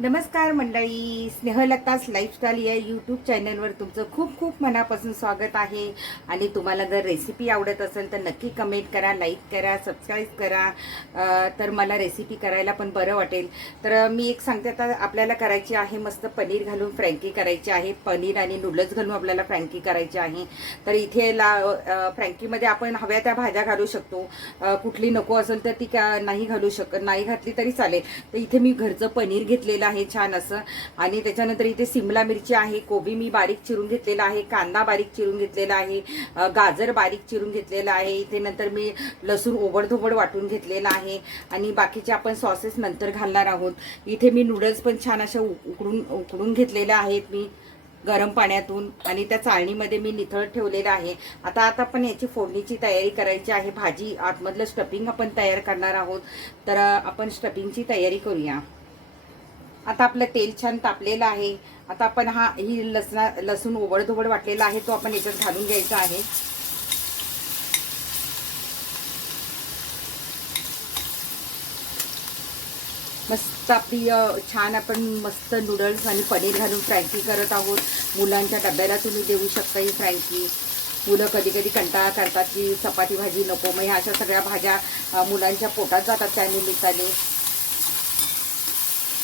नमस्कार मंडळी स्नेहलतास लाईफस्टाईल या यूट्यूब चॅनलवर तुमचं खूप खूप मनापासून स्वागत आहे. आणि तुम्हाला जर रेसिपी आवडत असेल तर नक्की कमेंट करा लाईक करा सबस्क्राईब करा. तर मला रेसिपी करायला पण बरं वाटेल. तर मी एक सांगते आता आपल्याला करायची आहे मस्त पनीर घालून फ्रँकी करायची आहे. पनीर आणि नूडल्स घालून आपल्याला फ्रँकी करायची आहे. तर इथे ला फ्रँकीमध्ये आपण हव्या त्या भाज्या घालू शकतो. कुठली नको असेल तर ती का नाही घालू शकत नाही घातली तरी चालेल. तर इथे मी घरचं पनीर घेतलेलं आहे छान असं. आणि त्याच्यानंतर इथे सिमला मिरची आहे कोबी मी बारीक चिरून घेतलेला आहे कांदा बारीक चिरून घेतलेला आहे गाजर बारीक चिरून घेतलेला आहे. इथे नंतर मी लसूण ओबडधोबड वाटून घेतलेला आहे. आणि बाकीचे आपण सॉसेस नंतर घालणार आहोत. इथे मी नूडल्स पण छान अशा उ- उकडून उकडून घेतलेल्या आहेत मी गरम पाण्यातून. आणि त्या चाळणीमध्ये मी निथळ ठेवलेलं आहे. आता आता आपण याची फोडणीची तयारी करायची आहे. भाजी आतमधलं स्टफिंग आपण तयार करणार आहोत. तर आपण स्टफिंगची तयारी करूया. आता आपलं तेल छान तापलेलं आहे. आता आपण हा ही लसणा लसूण ओबडधोबड वाटलेला आहे तो आपण याच्यात घालून घ्यायचा आहे. मस्त आपली छान आपण मस्त नूडल्स आणि पनीर घालून फ्रँकी करत आहोत. मुलांच्या डब्याला तुम्ही देऊ शकता ही फ्रँकी मुलं कधी कधी कंटाळा करतात की चपाती भाजी नको. मग ह्या अशा सगळ्या भाज्या मुलांच्या पोटात जातात त्या निमित्ताने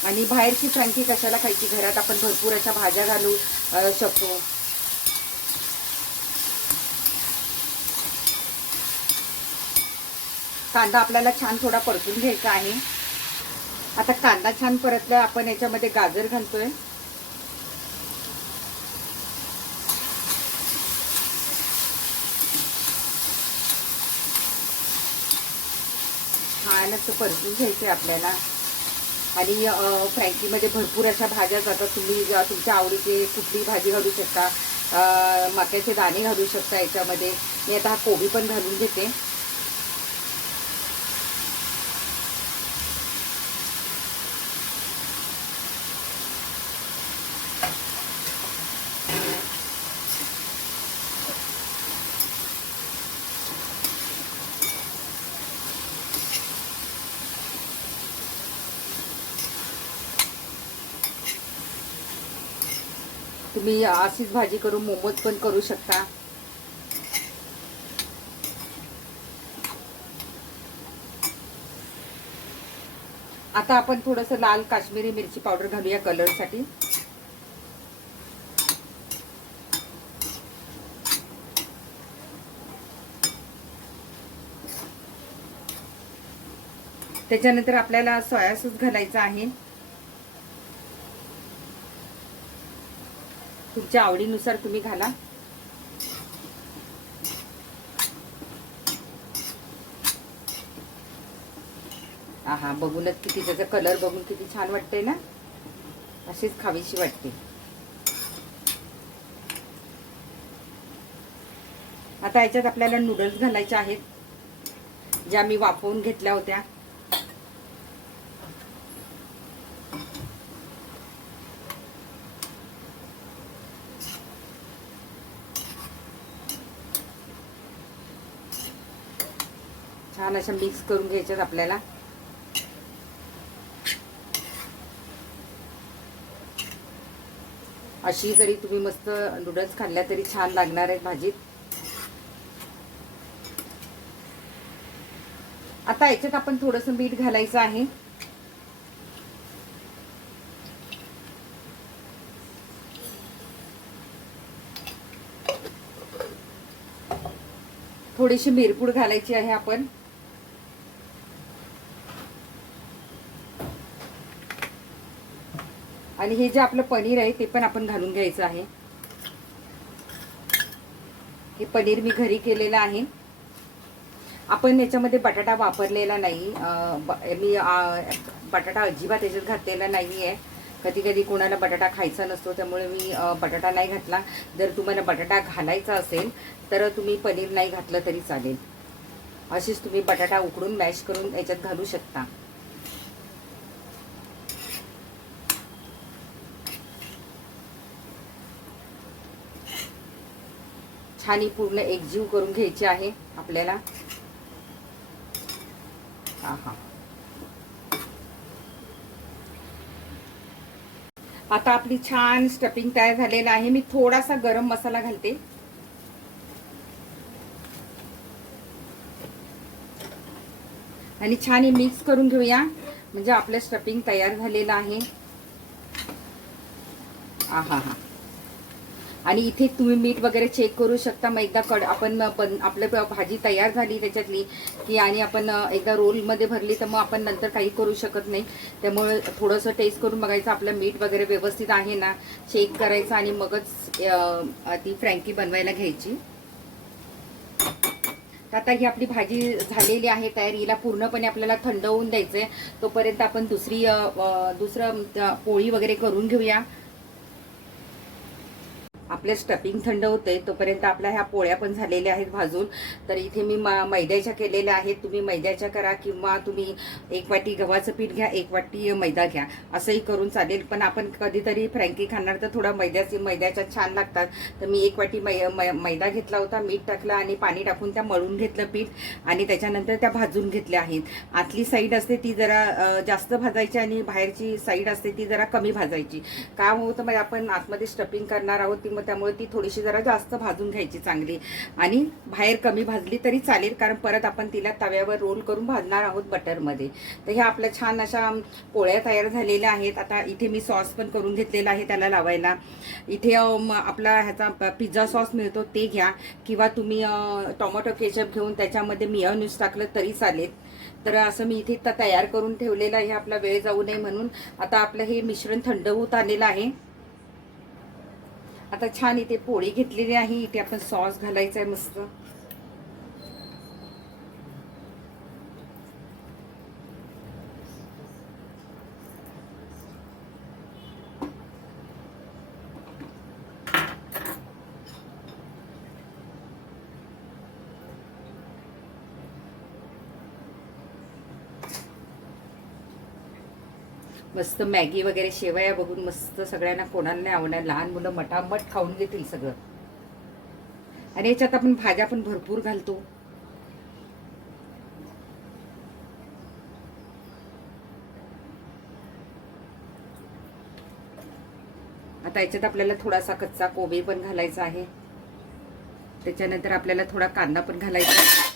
आणि बाहेरची फ्रँकी कशाला खायची? घरात आपण भरपूर अशा भाज्या घालू शकतो. कांदा आपल्याला छान थोडा परतून घ्यायचा आहे. आता कांदा छान परतला आपण याच्यामध्ये गाजर घालतोय. छान असं परतून घ्यायचंय आपल्याला. आणि फ्रँकीमध्ये भरपूर अशा भाज्या जातात. तुम्ही ज्या तुमच्या आवडीचे कुठली भाजी घालू शकता? मक्याचे दाणे घालू शकता याच्यामध्ये. मी आता हा कोबी पण घालून घेते तुम्ही अशीच भाजी करून मोमोज पण करू शकता. आता आपण थोडस लाल काश्मीरी मिरची पावडर घालूया कलरसाठी. त्याच्यानंतर आपल्याला सोया सॉस घालायचा आहे. तुमच्या आवडीनुसार तुम्ही घाला. हा बघूनच किती त्याचा कलर बघून किती छान वाटतंय ना? अशीच खावीशी वाटते. आता याच्यात आपल्याला नूडल्स घालायच्या आहेत ज्या मी वाफवून घेतल्या होत्या. छान अशा मिक्स करून घ्यायच्यात आपल्याला. अशी जरी तुम्ही मस्त नूडल्स खाल्ल्या तरी छान लागणार आहेत भाजीत. आता याच्यात आपण थोडस मीठ घालायचं आहे. थोडीशी मिरपूड घालायची आहे आपण. आणि हे जे आपलं पनीर आहे ते पण आपण घालून घ्यायचं आहे. हे पनीर मी घरी केलेलं आहे. आपण याच्यामध्ये बटाटा वापरलेला नाही. ब- मी बटाटा अजिबात याच्यात घातलेला नाही आहे कधी कधी कोणाला बटाटा खायचा नसतो त्यामुळे मी बटाटा नाही घातला. जर तुम्हाला बटाटा घालायचा असेल तर तुम्ही पनीर नाही घातलं तरी चालेल. अशीच तुम्ही बटाटा उकडून मॅश करून याच्यात घालू शकता. छान ही पूर्ण एकजीव करून घ्यायची आहे आपल्याला. हा हा आता आपली छान स्टफिंग तयार झालेलं आहे. मी थोडासा गरम मसाला घालते. आणि छान हे मिक्स करून घेऊया. म्हणजे आपलं स्टफिंग तयार झालेलं आहे. आहा हा. आणि इथे तुम्ही मीठ वगैरे चेक करू शकता. मग एकदा कड आपण बन आपलं भाजी तयार झाली त्याच्यातली की आणि आपण एकदा रोलमध्ये भरली तर मग आपण नंतर काही करू शकत नाही. त्यामुळे थोडंसं टेस्ट करून बघायचं. आपलं मीठ वगैरे व्यवस्थित आहे ना चेक करायचं आणि मगच ती फ्रँकी बनवायला घ्यायची. आता ही आपली भाजी झालेली आहे तयार. हिला पूर्णपणे आपल्याला थंड होऊन द्यायचं आहे तोपर्यंत आपण दुसरी दुसरं पोळी वगैरे करून घेऊया. आपलं स्टफिंग थंड होते तोपर्यंत आपल्या ह्या पोळ्या पण झालेल्या आहेत भाजून. तर इथे मी मा- मैद्याच्या केलेल्या आहेत. तुम्ही मैद्याच्या करा किंवा तुम्ही एक वाटी गव्हाचं पीठ घ्या एक वाटी मैदा घ्या. असंही करून चालेल. पण आपण कधीतरी फ्रँकी खाणार तर थोडा मैद्याची मैद्याच्या छान लागतात. तर मी एक वाटी मै मै- मैदा घेतला होता मीठ टाकलं आणि पाणी टाकून त्या मळून घेतलं पीठ आणि त्याच्यानंतर त्या भाजून घेतल्या आहेत. आतली साईड असते ती जरा जास्त भाजायची आणि बाहेरची साईड असते ती जरा कमी भाजायची. का होतं मग आपण आतमध्ये स्टफिंग करणार आहोत ती मग त्यामुळे ती थोडीशी जरा जास्त भाजून घ्यायची चांगली. आणि बाहेर कमी भाजली तरी चालेल कारण परत आपण तिला तव्यावर रोल करून भाजणार आहोत बटरमध्ये. तर ह्या आपल्या छान अशा पोळ्या तयार झालेल्या आहेत. आता इथे मी सॉस पण करून घेतलेला आहे त्याला लावायला. इथे आपला ह्याचा पिझ्झा सॉस मिळतो ते घ्या. किंवा तुम्ही टोमॅटो केचप घेऊन त्याच्यामध्ये मियोनीज टाकलं तरी चालेल. तर असं मी इथे तयार करून ठेवलेलं आहे. आपला वेळ जाऊ नये म्हणून. आता आपलं हे मिश्रण थंड होत आलेलं आहे. आता छान इथे पोळी घेतलेली आहे. इथे आपण सॉस घालायचा आहे मस्त. मस्त मॅगी वगैरे शेवया बघून मस्त सगळ्यांना कोणाला नाही आवडणार. लहान मुलं मटामट खाऊन घेतील सगळं. आणि याच्यात आपण भाज्या पण भरपूर घालतो. आता याच्यात आपल्याला थोडासा कच्चा कोबी पण घालायचा आहे. त्याच्यानंतर आपल्याला थोडा कांदा पण घालायचा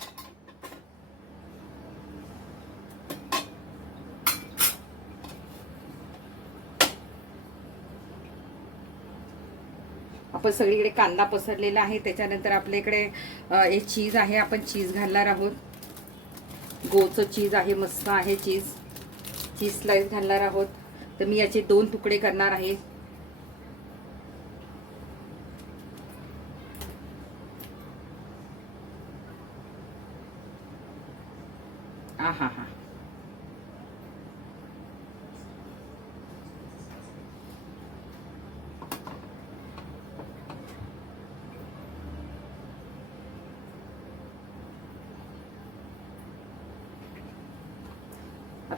आपण सगळीकडे कांदा पसरलेला आहे त्याच्यानंतर आपल्या इकडे एक चीज आहे आपण चीज घालणार आहोत. गोचं चीज आहे मस्त आहे चीज चीज स्लाईस घालणार आहोत. तर मी याचे दोन तुकडे करणार आहे. हा हा हा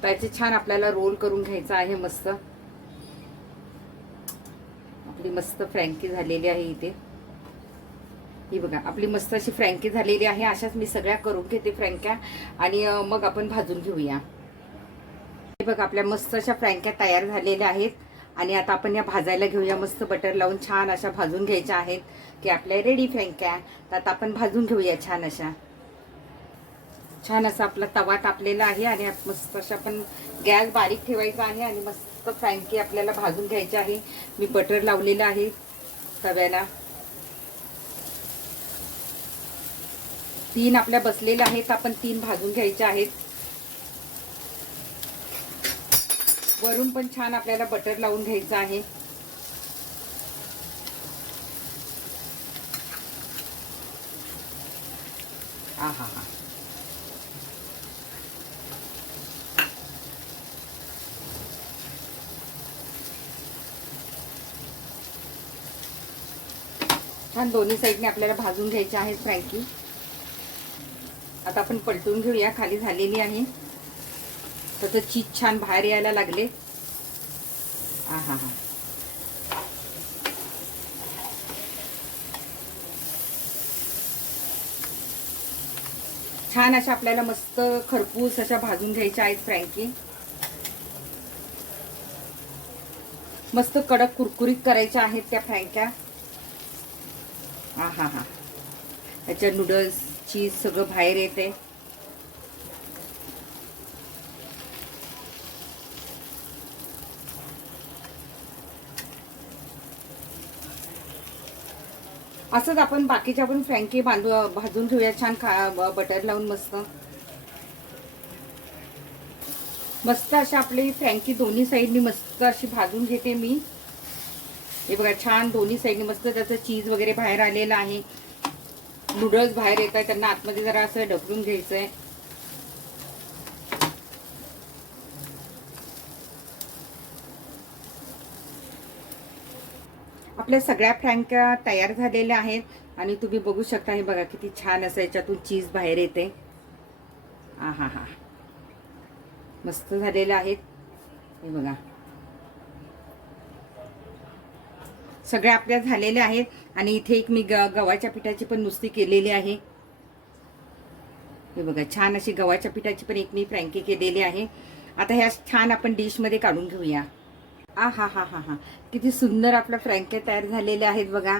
त्याचे छान आपल्याला रोल करून घ्यायचा आहे मस्त. आपली मस्त फ्रँकी झालेली आहे इथे. ही बघा आपली मस्त अशी फ्रँकी झालेली आहे. अशाच मी सगळ्या करून घेते फ्रँक्या. आणि मग आपण भाजून घेऊया. हे बघा आपल्या मस्त अशा फ्रँक्या तयार झालेल्या आहेत. आणि आता आपण या भाजायला घेऊया मस्त बटर लावून. छान अशा भाजून घ्यायच्या आहेत. की आपल्या रेडी फ्रँक्या. तर आता आपण भाजून घेऊया छान अशा. छान असा आपला तवा तापलेला आहे आणि मस्त अशा पण गॅस बारीक ठेवायचा आहे आणि मस्त फ्रँकी आपल्याला भाजून घ्यायची आहे. मी बटर लावलेलं आहे तव्याला. तीन आपल्या बसलेल्या आहेत आपण तीन भाजून घ्यायच्या आहेत. वरून पण छान आपल्याला बटर लावून घ्यायचं आहे. हा हा हा छान दोन्ही साईडने आपल्याला भाजून घ्यायचे आहेत फ्रँकी. आता आपण पलटून घेऊया खाली झालेली आहे. तसं चीज छान बाहेर यायला लागले. हा हा हा. छान अशा आपल्याला मस्त खरपूस अशा भाजून घ्यायच्या आहेत फ्रँकी. मस्त कडक कुरकुरीत करायच्या आहेत त्या फ्रँक्या. हा हा हा. त्याच्या नूडल्स चीज सगळं बाहेर येते. असंच आपण बाकीच्या पण फ्रँकी बांधू भाजून घेऊया. छान खा बटर लावून मस्त. मस्त अशी आपली फ्रँकी दोन्ही साईडनी मस्त अशी भाजून घेते मी. हे बघा छान दोन्ही साईडने मस्त त्याचं चीज वगैरे बाहेर आलेलं आहे. नूडल्स बाहेर येत आहे त्यांना आतमध्ये जरा असं ढकलून घ्यायचंय. आपल्या सगळ्या फ्रँक्या तयार झालेल्या आहेत आणि तुम्ही बघू शकता हे बघा किती छान असं याच्यातून चीज बाहेर येते. हा हा हा मस्त झालेलं आहेत हे बघा. सगळ्या आपल्या झालेल्या आहेत. आणि इथे एक मी ग गव्हाच्या पिठाची पण नुसती केलेली आहे. हे बघा छान अशी गव्हाच्या पिठाची पण एक मी फ्रँकी केलेली आहे. आता ह्या छान आपण डिशमध्ये काढून घेऊया. आ हा हा हा हा. किती सुंदर आपल्या फ्रँक्या तयार झालेल्या आहेत बघा.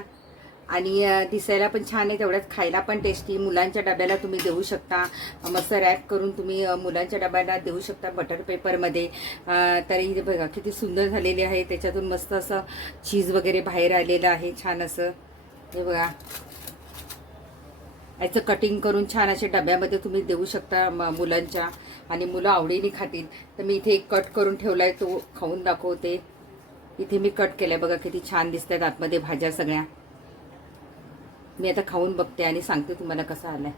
आणि दिसायला पण छान आहे तेवढ्याच खायला पण टेस्टी मुलांच्या डब्याला तुम्ही देऊ शकता. मस्त रॅप करून तुम्ही मुलांच्या डब्याला देऊ शकता बटर पेपरमध्ये तरी तर बघा किती सुंदर झालेले आहे. त्याच्यातून मस्त असं चीज वगैरे बाहेर आलेलं आहे छान असं. हे बघा. याचं कटिंग करून छान असे डब्यामध्ये तुम्ही देऊ शकता म- मुलांच्या. आणि मुलं आवडीने खातील. तर मी इथे एक कट करून ठेवलाय तो खाऊन दाखवते. इथे मी कट केलाय. बघा किती छान दिसतात आतमध्ये भाज्या सगळ्या. मी आता खाऊन बघते आणि सांगते तुम्हाला कसा आलाय.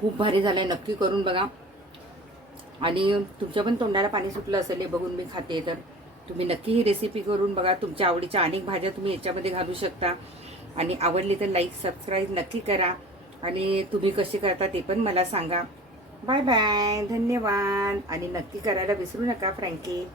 खूप भारी झालंय नक्की करून बघा. आणि तुमच्या पण तोंडाला पाणी सुटलं असेल हे बघून मी खाते तर तुम्ही नक्की ही रेसिपी करून बघा. तुमच्या आवडीच्या अनेक भाज्या तुम्ही याच्यामध्ये घालू शकता. आणि आवडली तर लाईक सबस्क्राईब नक्की करा. आणि तुम्ही कसे करता ते पण मला सांगा. बाय बाय धन्यवाद. आणि नक्की करायला विसरू नका फ्रँकी.